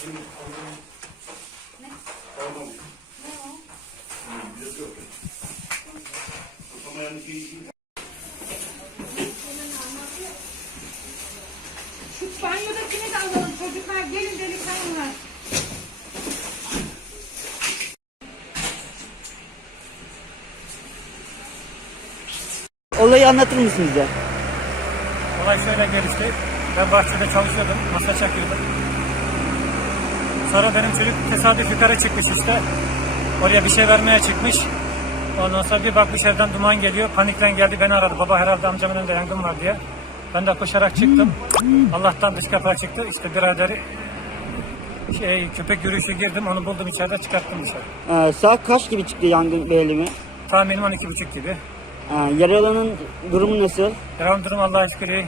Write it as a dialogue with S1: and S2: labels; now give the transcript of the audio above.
S1: Şimdi ondan... Ne? Şu banyodakini de alalım çocuklar. Gelin delikanlılar.
S2: Olayı anlatır mısınız bize?
S3: Olay şöyle gelişti. Ben bahçede çalışıyordum. Masa çakıyordum. Sonra benim çocuk tesadüf yukarı çıkmış işte. Oraya bir şey vermeye çıkmış. Ondan sonra bir bakmış evden duman geliyor. Paniklen geldi beni aradı. Baba herhalde amcamın önünde yangın var diye. Ben de koşarak çıktım. Allah'tan dış kapıya çıktı. İşte biraderi şey, köpek yürüyüşü girdim. Onu buldum içeride çıkarttım dışarı.
S2: Ee, saat kaç gibi çıktı yangın belli mi?
S3: Tahminim 12.30 gibi.
S2: Ee, yaralanın durumu nasıl?
S3: Devam durum Allah'a şükür iyi.